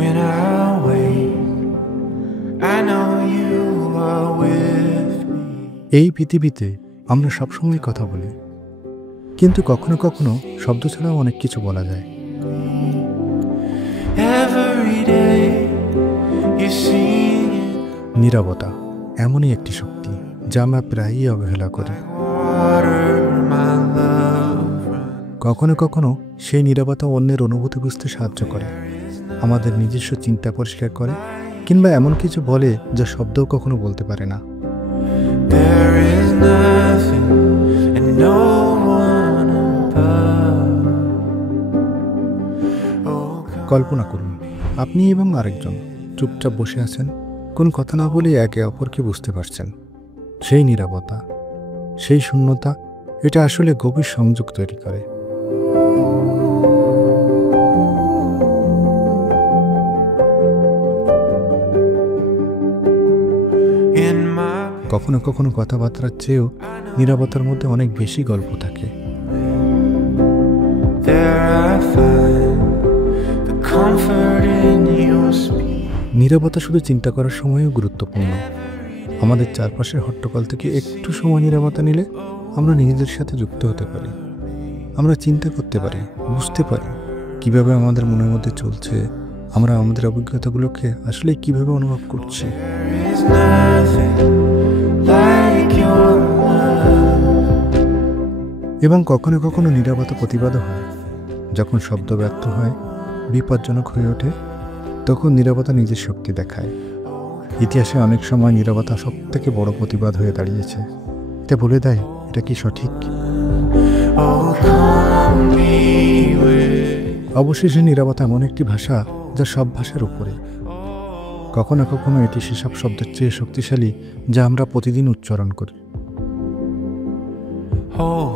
when I wake, I know you are with me. এই পৃথিবীতে আমরা সবসময় কথা বলি, কিন্তু কখনো কখনো শব্দ ছাড়াও অনেক কিছু বলা যায়। Every day you sing নীরবতা এমনই একটি শক্তি যা আমরা প্রায়ই অবহেলা করি। water, my love. কখনো কখনো সেই নীরবতা অন্যের অনুভূতি বুঝতে সাহায্য করে, আমাদের নিজস্ব চিন্তা পরিষ্কার করে, কিংবা এমন কিছু বলে যা শব্দও কখনো বলতে পারে না। There is nothing and no one above. Oh, কল্পনা করুন, আপনি এবং আরেকজন চুপচাপ বসে আছেন, কোনো কথা না বলে একে অপরকে বুঝতে পারছেন। সেই নীরবতা, সেই শূন্যতা, এটা আসলে গভীর সংযোগ তৈরি করে। in my কখনো কখনো কথাবার্তার চেয়েও নীরবতার মধ্যে অনেক বেশি গল্প থাকে। there I find the comfort in your speech. নীরবতা শুধু চিন্তা করার সময়ও গুরুত্বপূর্ণ। আমাদের চারপাশের হট্টগোল থেকে একটু সময় নীরবতা নিলে আমরা নিজেদের সাথে যুক্ত হতে পারি। আমরা চিন্তা করতে পারি, বুঝতে পারি কিভাবে আমাদের মনের মধ্যে চলছে, আমরা আমাদের অভিজ্ঞতাগুলোকে আসলে কিভাবে অনুভব করছি। There is nothing like your love. এবং কখনো কখনো নীরবতা প্রতিবাদও হয়। যখন শব্দ ব্যর্থ হয়, বিপজ্জনক হয়ে ওঠে, তখন নীরবতা নিজের শক্তি দেখায়। ইতিহাসে অনেক সময় নীরবতা সবথেকে বড় প্রতিবাদ হয়ে দাঁড়িয়েছে। এটা বলে দেয় এটা কি সঠিক। Oh, come be with. অবশেষে নীরবতা এমন একটি ভাষা যা সব ভাষার উপরে। কখনো কখনো এটি সেসব শব্দের চেয়ে শক্তিশালী যা আমরা প্রতিদিন উচ্চারণ করি। Oh,